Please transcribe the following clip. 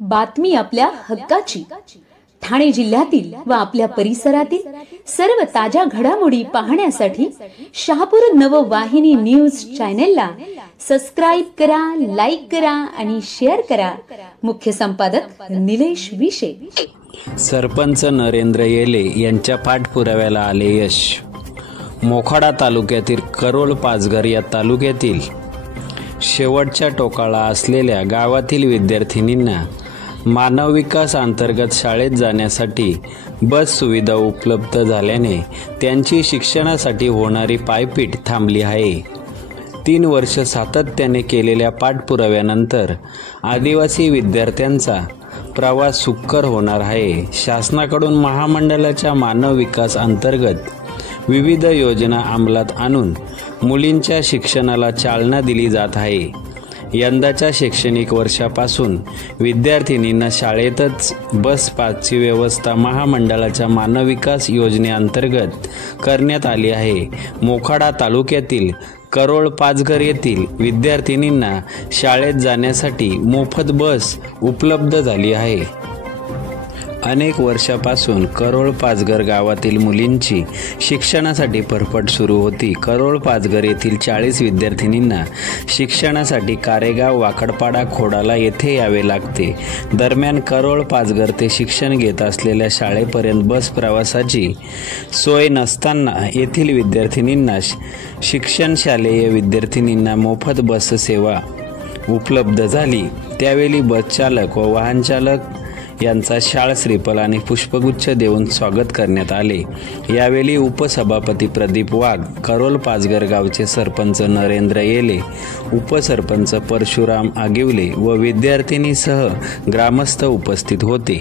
बातमी आपल्या हक्काची। ठाणे जिल्ह्यातील व आपल्या परिसरातील सर्व ताज्या घडामोडी पाहण्यासाठी शहापूर नववाहिनी न्यूज चॅनेलला सबस्क्राइब करा, लाईक करा आणि शेअर करा। मुख्य संपादक निलेश विशे। सरपंच नरेंद्र येले यांच्या पाठपुराव्याला आले यश। मोखाडा तालुक्यातील करोळ पाचघर या तालुक्यातील शेवटच्या टोकाला असलेल्या गावातील विद्यार्थिनींना मानव विकास अंतर्गत शाळेत जाण्यासाठी बस सुविधा उपलब्ध झाल्याने त्यांची शिक्षणासाठी होणारी पायपीट थांबली आहे। 3 वर्ष सातत्याने केलेल्या पाठपुराव्यानंतर आदिवासी विद्यार्थ्यांचा प्रवास सुकर होणार आहे। शासनाकडून महामंडळाच्या मानव विकास अंतर्गत विविध योजना अंमलात आणून मुलींच्या शिक्षणाला चालना दिली जात आहे। यंदाच्या शैक्षणिक वर्षापासून विद्यार्थिनींना शाळेतच बस पासची व्यवस्था महामंडळाच्या मानव विकास योजनेअंतर्गत करण्यात आली आहे। मोखाडा तालुक्यातील करोळ पाचघर येथील विद्यार्थिनींना शाळेत जाण्यासाठी मोफत बस उपलब्ध झाली आहे। अनेक वर्षापासून करोळ पाचघर गावातील मुलींची शिक्षणासाठी फरफट सुरू होती। करोळ पाचघर येथील 40 विद्यार्थिनींना शिक्षणासाठी कारेगाव, वाकडपाडा, खोडाला येथे यावे लागते। दरम्यान करोळ पाचघर ते शिक्षण घेत असलेल्या शाळेपर्यंत बस प्रवासाची सोय नसताना येथील विद्यार्थिनींना शिक्षण शालेय विद्यार्थिनींना मोफत बस सेवा उपलब्ध झाली। त्यावेळी बस चालक व वाहन चालक यांचा शाल श्रीफल आणि पुष्पगुच्छ देऊन स्वागत करण्यात आले। यावेळी उपसभापती प्रदीप वाघ, करोळ पाचघर गावचे सरपंच नरेंद्र येले, उपसरपंच परशुराम आगिवले व विद्यार्थिनीसह ग्रामस्थ उपस्थित होते।